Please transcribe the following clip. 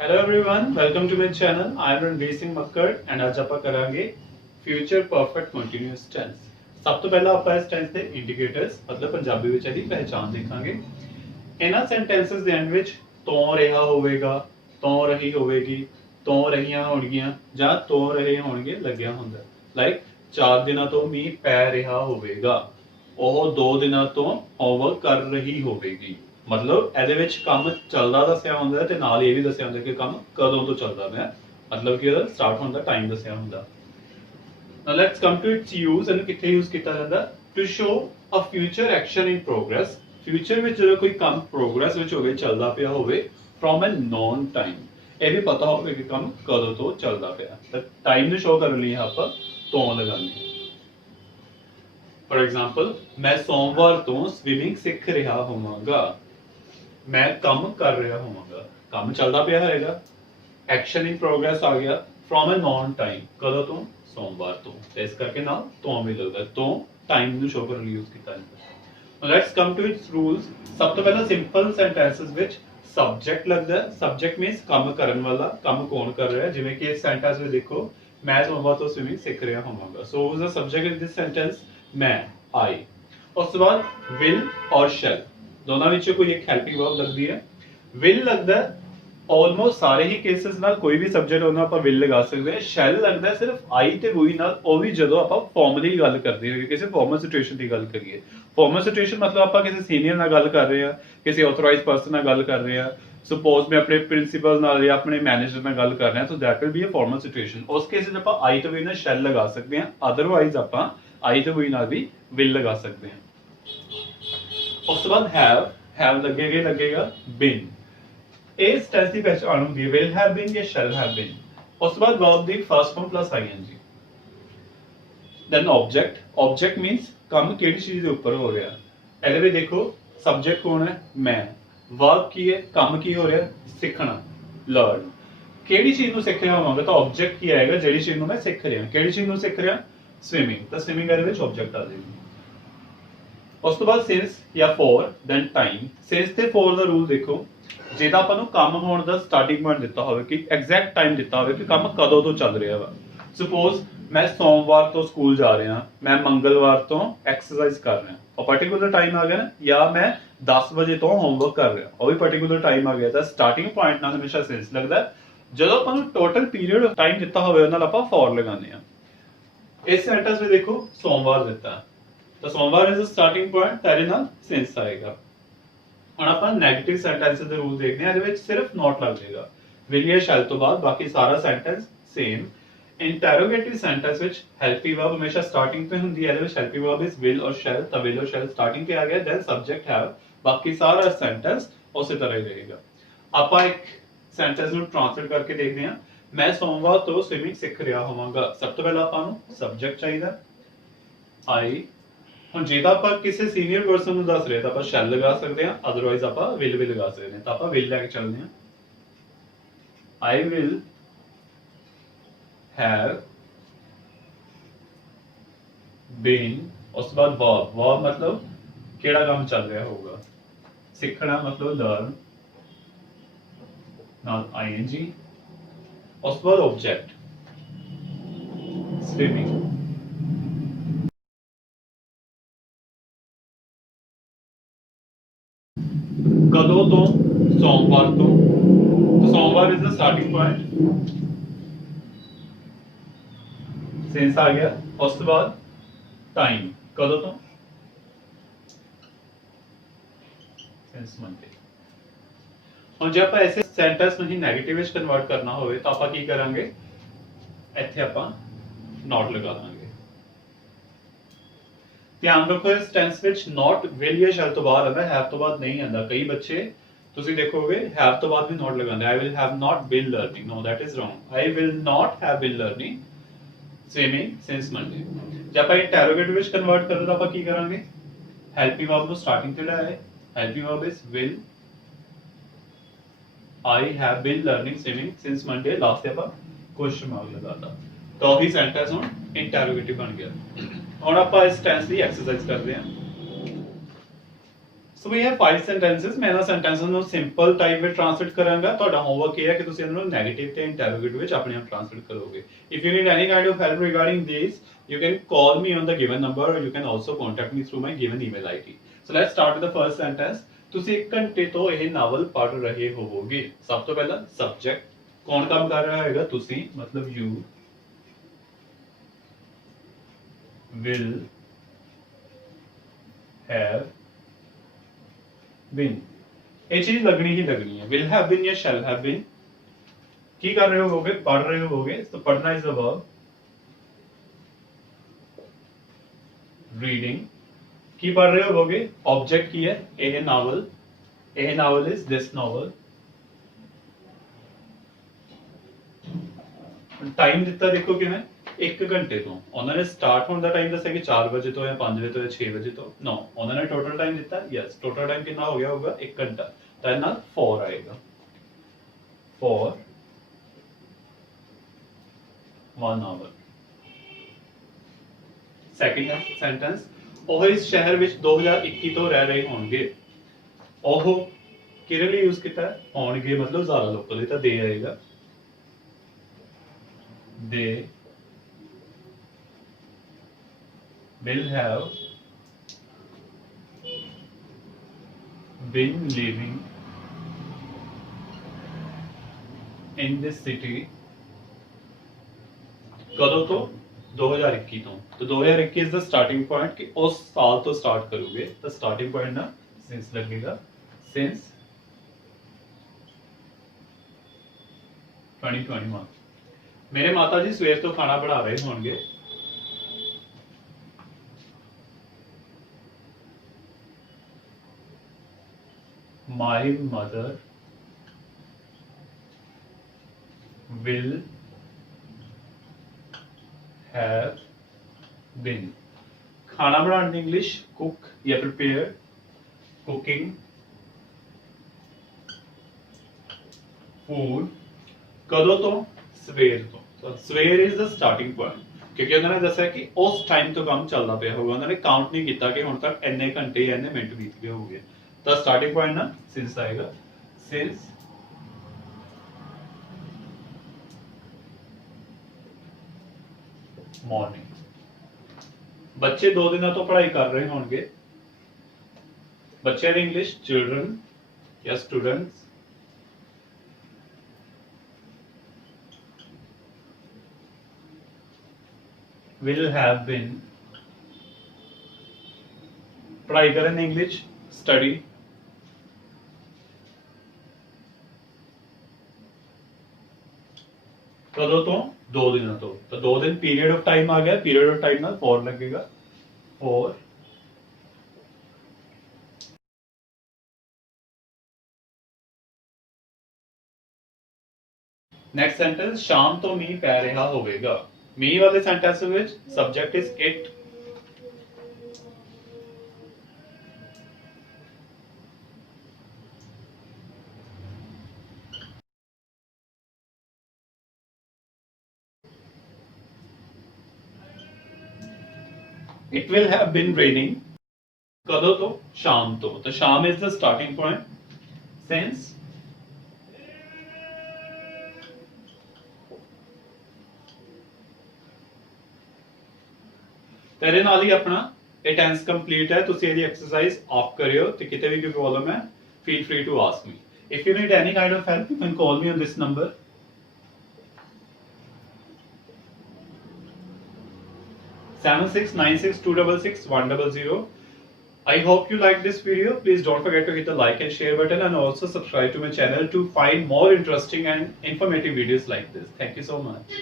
Hello everyone, welcome to my channel. I am Ranveer Singh Makkar and आज ਆਪਾਂ ਕਰਾਂਗੇ ਫਿਊਚਰ ਪਰਫੈਕਟ ਕੰਟੀਨਿਊਅਸ ਟੈਂਸ। ਸਭ ਤੋਂ ਪਹਿਲਾਂ ਆਪਾਂ ਇਸ ਟੈਂਸ ਦੇ ਇੰਡੀਕੇਟਰਸ ਮਤਲਬ ਪੰਜਾਬੀ ਵਿੱਚ ਇਹਦੀ ਪਹਿਚਾਣ ਦੇਖਾਂਗੇ। ਇਹਨਾਂ ਸੈਂਟੈਂਸਸ ਦੇ ਐਂਡ ਵਿੱਚ ਤੋਂ ਰਿਹਾ ਹੋਵੇਗਾ, ਤੋਂ ਰਹੀ ਹੋਵੇਗੀ, ਤੋਂ ਰਹੀਆਂ ਹੋਣਗੀਆਂ ਜਾਂ ਤੋਂ ਰਹੇ ਹੋਣਗੇ ਲੱਗਿਆ ਹੁੰਦਾ। ਲਾਈਕ 4 ਦਿਨਾਂ ਤੋਂ ਮੀਂਹ ਪੈ ਰਿਹਾ ਹੋਵੇਗਾ, ਉਹ 2 ਦਿਨਾਂ ਤੋਂ ਹੋਮਵਰਕ ਕਰ ਰਹੀ ਹੋਵੇਗੀ। मतलब ਇਹਦੇ ਵਿੱਚ ਕੰਮ ਚੱਲਦਾ ਦੱਸਿਆ ਹੁੰਦਾ ਤੇ ਨਾਲ ਇਹ ਵੀ ਦੱਸਿਆ ਹੁੰਦਾ ਕਿ ਕੰਮ ਕਦੋਂ ਤੋਂ ਚੱਲਦਾ ਪਿਆ, ਮਤਲਬ ਕਿ ਇਹਦਾ ਸਟਾਰਟ ਹੋਣ ਦਾ ਟਾਈਮ ਦੱਸਿਆ ਹੁੰਦਾ। Now let's come to its use. ਇਹਨੂੰ ਕਿੱਥੇ ਯੂਜ਼ ਕੀਤਾ ਜਾਂਦਾ? To show a future action in progress. Future ਵਿੱਚ ਜਦੋਂ ਕੋਈ ਕੰਮ ਪ੍ਰੋਗਰੈਸ ਵਿੱਚ ਹੋਵੇ, ਚੱਲਦਾ ਪਿਆ ਹੋਵੇ, ਫਰੋਮ ਅ ਨੋਨ ਟਾਈਮ। ਇਹ ਵੀ ਪਤਾ ਹੋਵੇ ਕਿ ਕੰਮ ਕਦੋਂ ਤੋਂ ਚੱਲਦਾ ਪਿਆ, ਤਾਂ ਟਾਈਮ ਨੂੰ ਸ਼ੋ ਕਰਨ ਲਈ ਆਪਾਂ ਤੋਂ ਲਗਾਉਂਦੇ ਹਾਂ। ਫॉर एग्जांपल, मैं सोमवार तो स्विमिंग सीख रहा होवांगा। मैं काम कर रहा होवांगा, काम चलता पिया होएगा। एक्शन इन प्रोग्रेस आ गया फ्रॉम अ नॉन टाइम, कदों तो? सोमवार तो। इस करके नाल तो मिलेगा, तो टाइम ਨੂੰ ਸ਼ੋ ਕਰਨ ਲਈ ਯੂਜ਼ ਕੀਤਾ ਜਾਂਦਾ। Let's come to its rules. ਸਭ ਤੋਂ ਪਹਿਲਾਂ ਸਿੰਪਲ ਸੈਂਟੈਂਸਸ ਵਿੱਚ ਸਬਜੈਕਟ ਲੱਗਦਾ ਹੈ। ਸਬਜੈਕਟ ਮੀਨਸ ਕੰਮ ਕਰਨ ਵਾਲਾ, ਕੰਮ ਕੌਣ ਕਰ ਰਿਹਾ ਹੈ। ਜਿਵੇਂ ਕਿ ਇਸ ਸੈਂਟੈਂਸ ਵਿੱਚ ਦੇਖੋ, ਮੈਂ ਸੋਮਵਾਰ ਤੋਂ ਸਵਿਮਿੰਗ ਸਿੱਖ ਰਿਹਾ ਹੋਵਾਂਗਾ। ਸੋ ਦ ਸਬਜੈਕਟ ਇਨ ਦਿਸ ਸੈਂਟੈਂਸ मैं, आई। ਉਸ ਤੋਂ ਬਾਅਦ will और shall, ਦੋਨਾਂ ਵਿੱਚੋਂ ਕੋਈ ਇੱਕ ਹੈਲਪਿੰਗ ਵਰਬ ਲੱਗਦੀ ਹੈ। will ਲੱਗਦਾ ਆਲਮੋਸਟ ਸਾਰੇ ਹੀ ਕੇसेस ਨਾਲ, ਕੋਈ ਵੀ ਸਬਜੈਕਟ ਉਹਨਾਂ ਆਪਾਂ will ਲਗਾ ਸਕਦੇ ਹਾਂ। shall ਲੱਗਦਾ ਸਿਰਫ I ਤੇ we ਨਾਲ, ਉਹ ਵੀ ਜਦੋਂ ਆਪਾਂ ਫਾਰਮਲੀ ਗੱਲ ਕਰਦੇ ਹੋਈਏ, ਕਿਸੇ ਫਾਰਮਲ ਸਿਚੁਏਸ਼ਨ ਦੀ ਗੱਲ ਕਰੀਏ। ਫਾਰਮਲ ਸਿਚੁਏਸ਼ਨ ਮਤਲਬ ਆਪਾਂ ਕਿਸੇ ਸੀਨੀਅਰ ਨਾਲ ਗੱਲ ਕਰ ਰਹੇ ਹਾਂ, ਕਿਸੇ ਆਥੋਰਾਈਜ਼ਡ ਪਰਸਨ ਨਾਲ ਗੱਲ ਕਰ ਰਹੇ ਹਾਂ। ਸਪੋਜ਼ ਮੈਂ ਆਪਣੇ ਪ੍ਰਿੰਸੀਪਲ ਨਾਲ ਜਾਂ ਆਪਣੇ ਮੈਨੇਜਰ ਨਾਲ ਗੱਲ ਕਰ ਰਿਹਾ, ਤਾਂ that will be a formal situation. ਉਸ ਕੇਸ ਵਿੱਚ ਆਪਾਂ I ਤੇ we ਨਾਲ shall ਲਗਾ ਸਕਦੇ ਹਾਂ। ਅਦਰਵਾਈਜ਼ ਆਪਾਂ I ਤੇ we ਨਾਲ ਵੀ will ਲਗਾ ਸਕਦੇ ਹਾਂ। ਉਸ ਤੋਂ ਬਾਅਦ have ਲੱਗੇਗਾ been। ਇਸ ਟੈਂਸ ਦੀ ਪਹਿਚਾਣ ਹੁੰਦੀ ਹੈ will have been ਜਾਂ shall have been। ਉਸ ਤੋਂ ਬਾਅਦ verb ਦੀ first form plus ing। then object means ਕੰਮ ਕਿਹੜੀ ਚੀਜ਼ ਦੇ ਉੱਪਰ ਹੋ ਰਿਹਾ। ਇਹਦੇ ਵਿੱਚ ਦੇਖੋ subject ਕੌਣ ਹੈ? ਮੈਂ। verb ਕੀ ਹੈ? ਕੰਮ ਕੀ ਹੋ ਰਿਹਾ? ਸਿੱਖਣਾ, learn। ਕਿਹੜੀ ਚੀਜ਼ ਨੂੰ ਸਿੱਖ ਰਿਹਾ ਹੋਵਾਂਗਾ ਤਾਂ object ਕੀ ਆਏਗਾ? ਜਿਹੜੀ ਚੀਜ਼ ਨੂੰ ਮੈਂ ਸਿੱਖ ਰਿਹਾ। ਕਿਹੜੀ ਚੀਜ਼ ਨੂੰ ਸਿੱਖ ਰਿਹਾ? ਸਵਿਮਿੰਗ। ਤਾਂ ਸਵਿਮਿੰਗ ਇਹਦੇ ਵਿੱਚ object ਆ ਜਾਏਗੀ। ਉਸ ਤੋਂ ਬਾਅਦ since ਜਾਂ for, then time। since ਤੇ for ਦਾ ਰੂਲ ਦੇਖੋ, ਜੇ ਤਾਂ ਆਪਾਂ ਨੂੰ ਕੰਮ ਹੋਣ ਦਾ ਸਟਾਰਟਿੰਗ ਪੁਆਇੰਟ ਦਿੱਤਾ ਹੋਵੇ, ਕਿ ਐਗਜ਼ੈਕਟ ਟਾਈਮ ਦਿੱਤਾ ਹੋਵੇ ਕਿ ਕੰਮ ਕਦੋਂ ਤੋਂ ਚੱਲ ਰਿਹਾ ਵਾ। ਸਪੋਜ਼ ਮੈਂ ਸੋਮਵਾਰ ਤੋਂ ਸਕੂਲ ਜਾ ਰਿਹਾ, ਮੈਂ ਮੰਗਲਵਾਰ ਤੋਂ ਐਕਸਰਸਾਈਜ਼ ਕਰ ਰਿਹਾ, ਉਹ ਪਾਰਟਿਕੂਲਰ ਟਾਈਮ ਆ ਗਿਆ ਨਾ। ਜਾਂ ਮੈਂ 10 ਵਜੇ ਤੋਂ ਹੋਮਵਰਕ ਕਰ ਰਿਹਾ, ਉਹ ਵੀ ਪਾਰਟਿਕੂਲਰ ਟਾਈਮ ਆ ਗਿਆ। ਤਾਂ ਸਟਾਰਟਿੰਗ ਪੁਆਇੰਟ ਨਾਲ ਹਮੇਸ਼ਾ since ਲੱਗਦਾ। ਜਦੋਂ ਆਪਾਂ ਨੂੰ ਟੋਟਲ ਪੀਰੀਅਡ ਆਫ ਟਾਈਮ ਦਿੱਤਾ ਹੋਵੇ, ਉਹਨਾਂ ਨਾਲ ਆਪਾਂ for ਲਗਾਉਂਦੇ ਹਾਂ। ਇਸ ਸੈਂਟੈਂਸ ਵਿੱਚ ਦੇਖੋ ਸੋਮਵਾਰ ਦਿੱਤਾ, ਤਾਂ ਸੋਮਵਾਰ ਇਜ਼ ਅ ਸਟਾਰਟਿੰਗ ਪੁਆਇੰਟ, ਤੇਰੇ ਨਾਲ since ਆਏਗਾ। ਹੁਣ ਆਪਾਂ ਨੈਗੇਟਿਵ ਸੈਂਟੈਂਸਸ ਦੇ ਰੂਲ ਦੇਖਦੇ ਹਾਂ। ਇਹਦੇ ਵਿੱਚ ਸਿਰਫ ਨੋਟ ਲੱਗ ਜਾਏਗਾ will ਜਾਂ shall ਤੋਂ ਬਾਅਦ, ਬਾਕੀ ਸਾਰਾ ਸੈਂਟੈਂਸ ਸੇਮ। ਇੰਟਰੋਗੇਟਿਵ ਸੈਂਟੈਂਸ ਵਿੱਚ ਹੈਲਪਿੰਗ ਵਰਬ ਹਮੇਸ਼ਾ ਸਟਾਰਟਿੰਗ ਤੇ ਹੁੰਦੀ ਹੈ। ਇਹਦੇ ਵਿੱਚ helping verb is will or shall, ਤਾਂ will or shall ਸਟਾਰਟਿੰਗ ਤੇ ਆ ਗਿਆ, ਦੈਨ ਸਬਜੈਕਟ have, ਬਾਕੀ ਸਾਰਾ ਸੈਂਟੈਂਸ ਉਸੇ ਤਰ੍ਹਾਂ ਹੀ ਰਹੇਗਾ। ਆਪਾਂ ਇੱਕ ਸੈਂਟੈਂਸ ਨੂੰ ਟ੍ਰਾਂਸਲੇਟ ਕਰਕੇ ਦੇਖਦੇ ਹਾਂ। ਮੈਂ ਸੋਮਵਾਰ ਤੋਂ ਸਵਿਮਿੰਗ ਸਿੱਖ ਰਿਹਾ ਹੋਵਾਂਗਾ। ਸਭ ਤੋਂ ਪਹਿਲਾਂ ਆਪਾਂ ਨੂੰ ਸਬਜੈਕਟ ਚਾਹੀਦਾ I। ਹੁਣ ਜੇ ਤਾਂ ਆਪਾਂ ਕਿਸੇ ਸੀਨੀਅਰ ਪਰਸਨ ਨੂੰ ਦੱਸ ਰਹੇ ਤਾਂ ਆਪਾਂ shall ਲਗਾ ਸਕਦੇ ਹਾਂ, ਅਦਰਵਾਈਜ਼ ਆਪਾਂ will ਵੀ ਲਗਾ ਸਕਦੇ ਹਾਂ। ਤਾਂ ਆਪਾਂ will ਲੈ ਕੇ ਚੱਲਦੇ ਹਾਂ। I will have been। ਉਸ ਤੋਂ ਬਾਅਦ verb ਮਤਲਬ ਕਿਹੜਾ ਕੰਮ ਚੱਲ ਰਿਹਾ ਹੋਊਗਾ। ਸਿੱਖਣਾ ਮਤਲਬ learn ਨਾਲ ing। ਉਸ ਤੋਂ ਬਾਅਦ object swimming। ਕਦੋਂ ਤੋਂ? ਸੋਮਵਾਰ ਤੋਂ। ਸੋਮਵਾਰ is the starting point, since ਆ ਗਿਆ। ਉਸ ਤੋਂ ਬਾਅਦ ਟਾਈਮ, ਕਦੋਂ ਤੋਂ? since Monday। ਹੁਣ ਜੇ ਆਪਾਂ ਐਸੇ ਸੈਂਟੈਂਸ ਨੂੰ ਹੀ ਨੈਗੇਟਿਵ ਵਿੱਚ ਕਨਵਰਟ ਕਰਨਾ ਹੋਵੇ ਤਾਂ ਆਪਾਂ ਕੀ ਕਰਾਂਗੇ? ਇੱਥੇ ਆਪਾਂ ਨੋਟ ਲਗਾ ਦਾਂਗੇ। ਧਿਆਨ ਰੱਖੋ ਇਸ ਟੈਂਸ ਵਿੱਚ ਨੋਟ will ਜਾਂ shall ਤੋਂ ਬਾਅਦ ਆਉਂਦਾ, have ਤੋਂ ਬਾਅਦ ਨਹੀਂ ਆਉਂਦਾ। ਕਈ ਬੱਚੇ ਤੁਸੀਂ ਦੇਖੋਗੇ have ਤੋਂ ਬਾਅਦ ਵੀ ਨੋਟ ਲਗਾਉਂਦੇ। I will have not been learning, no that is wrong। I will not have been learning swimming since Monday। ਜੇ ਆਪਾਂ ਇੰਟਰੋਗੇਟਿਵ ਵਿੱਚ ਕਨਵਰਟ ਕਰਨਾ ਤਾਂ ਆਪਾਂ ਕੀ ਕਰਾਂਗੇ? ਹੈਲਪਿੰਗ ਵਰਬ ਨੂੰ ਸਟਾਰਟਿੰਗ ਤੇ ਲਾਇਆ ਹੈ। Helping verb is will। I have been learning swimming since Monday, last ਤੇ ਆਪਾਂ ਕੁਐਸਚਨ ਮਾਰਕ ਲਗਾਤਾ, ਤਾਂ ਉਹੀ ਸੈਂਟੈਂਸ ਹੁਣ ਇੰਟਰੋਗੇਟਿਵ ਬਣ ਗਿਆ। ਹੁਣ ਆਪਾਂ ਇਸ ਟੈਂਸ ਦੀ ਐਕਸਰਸਾਈਜ਼ ਕਰਦੇ ਹਾਂ। ਸੋ ਵੀ ਹੈਵ 5 ਸੈਂਟੈਂਸਸ। ਮੈਂ ਇਹਨਾਂ ਸੈਂਟੈਂਸਸ ਨੂੰ ਸਿੰਪਲ ਟਾਈਪ ਵਿੱਚ ਟ੍ਰਾਂਸਲੇਟ ਕਰਾਂਗਾ। ਤੁਹਾਡਾ ਹੋਮਵਰਕ ਇਹ ਹੈ ਕਿ ਤੁਸੀਂ ਇਹਨਾਂ ਨੂੰ ਨੈਗੇਟਿਵ ਤੇ ਇੰਟਰੋਗੇਟਿਵ ਵਿੱਚ ਆਪਣੇ ਆਪ ਟ੍ਰਾਂਸਲੇਟ ਕਰੋਗੇ। If you need any kind of help regarding this, you can call me on the given number or you can also contact me through my given email ID. So let's start with the first sentence. ਤੁਸੀਂ 1 ਘੰਟੇ ਤੋਂ ਇਹ novel ਪੜ੍ਹ ਰਹੇ ਹੋਵੋਗੇ। ਸਭ ਤੋਂ ਪਹਿਲਾਂ ਸਬਜੈਕਟ, ਕੌਣ ਕੰਮ ਕਰ ਰਿਹਾ ਹੋਏਗਾ? ਤੁਸੀਂ, ਮਤਲਬ you will have been। ਇਹ ਚੀਜ਼ ਲੱਗਣੀ ਹੀ ਲੱਗਣੀ ਹੈ। will have been ਜਾਂ shall have been। ਕੀ ਕਰ ਰਹੇ ਹੋਵੋਗੇ? ਪੜ੍ਹ ਰਹੇ ਹੋਵੋਗੇ। तो पढ़ना is the verb। रीडिंग, की पढ़ रहे होगे? ऑब्जेक्ट की है ਇਹ ਨਾਵਲ। ਇਹ novel is this novel। Time ਦਿੱਤਾ ਦੇਖੋ ਕਿਵੇਂ, 1 ਘੰਟੇ ਤੋਂ। ਉਹਨਾਂ ਨੇ ਸਟਾਰਟ ਹੋਣ ਦਾ ਟਾਈਮ ਦੱਸਿਆ ਕਿ 4 ਵਜੇ ਤੋਂ ਜਾਂ 5 ਵਜੇ ਤੋਂ ਜਾਂ 6 ਵਜੇ ਤੋਂ। ਨੋ, ਉਹਨਾਂ ਨੇ ਟੋਟਲ ਟਾਈਮ ਦਿੱਤਾ। ਯੈਸ, ਟੋਟਲ ਟਾਈਮ ਕਿੰਨਾ ਹੋ ਗਿਆ ਹੋਊਗਾ? 1 ਘੰਟਾ। ਤਾਂ ਇਹ ਨਾਲ 4 ਆਏਗਾ। 4 1 hour। ਸੈਕਿੰਡ ਸੈਂਟੈਂਸ, ਉਹ ਇਸ ਸ਼ਹਿਰ ਵਿੱਚ 2021 ਤੋਂ ਰਹਿ ਰਹੇ ਹੋਣਗੇ। ਉਹ ਕਿਹਦੇ ਲਈ ਯੂਜ਼ ਕੀਤਾ ਹੈ? ਹੋਣਗੇ ਮਤਲਬ ਜ਼ਿਆਦਾ ਲੋਕਾਂ ਲਈ, ਤਾਂ ਦੇ ਆਏਗਾ। they will have been living in this city। कदों तो 2021 ਤੋਂ। तो 2021 is the starting point कि उस साल तो start करोगे। तो starting point ना since लगेगा, since 2021। मेरे माता जी सवेर तो खाना बना रहे होंगे। My mother will have been। खाना बनाने की इंग्लिश कुक या प्रिपेयर, कुकिंग, फूड। कदों तो? ਸਵੇਰ ਤੋਂ। ਸਵੇਰ ਇਜ਼ ਦਾ ਸਟਾਰਟਿੰਗ ਪੁਆਇੰਟ, ਕਿਉਂਕਿ ਉਹਨਾਂ ਨੇ ਦੱਸਿਆ ਕਿ ਉਸ ਟਾਈਮ ਤੋਂ ਕੰਮ ਚੱਲਦਾ ਪਿਆ ਹੋਊਗਾ। ਉਹਨਾਂ ਨੇ ਕਾਊਂਟ ਨਹੀਂ ਕੀਤਾ ਕਿ ਹੁਣ ਤੱਕ ਇੰਨੇ ਘੰਟੇ ਇੰਨੇ ਮਿੰਟ ਬੀਤ ਗਏ ਹੋਗੇ। ਤਾਂ ਸਟਾਰਟਿੰਗ ਪੁਆਇੰਟ ਨਾ ਸਿੰਸ ਆਏਗਾ। ਸਿੰਸ ਮॉर्निंग। ਬੱਚੇ 2 ਦਿਨਾਂ ਤੋਂ ਪੜ੍ਹਾਈ ਕਰ ਰਹੇ ਹੋਣਗੇ। ਬੱਚਿਆਂ ਦੀ ਇੰਗਲਿਸ਼ ਚਿਲड्रन ਜਾਂ ਸਟੂਡੈਂਟਸ। will have been। पढ़ाई करें इंग्लिश स्टडी। कदों तो? 2 दिनों तो। 2 दिन पीरियड ऑफ टाइम आ गया। पीरियड ऑफ टाइम ना 4 लगेगा। 4 नेक्स्ट सेंटेंस, शाम तो मीह पै रहा होगा। मीह वाले sentence which subject is it. It will have been raining. कदों तो? शाम तो। तो शाम is the starting point. Since तेरे नाल ही अपना ਇਹ ਟੈਂਸ ਕੰਪਲੀਟ ਹੈ। ਤੁਸੀਂ ਇਹਦੀ ਐਕਸਰਸਾਈਜ਼ ਆਫ ਕਰਿਓ ਤੇ ਕਿਤੇ ਵੀ ਕੋਈ ਪ੍ਰੋਬਲਮ ਹੈ feel free to ask me. If you need any kind of help you can call me on this number 7696266100। I hope you like this video. Please don't forget to hit the like and share button and also subscribe to my channel to find more interesting and informative videos like this. Thank you so much.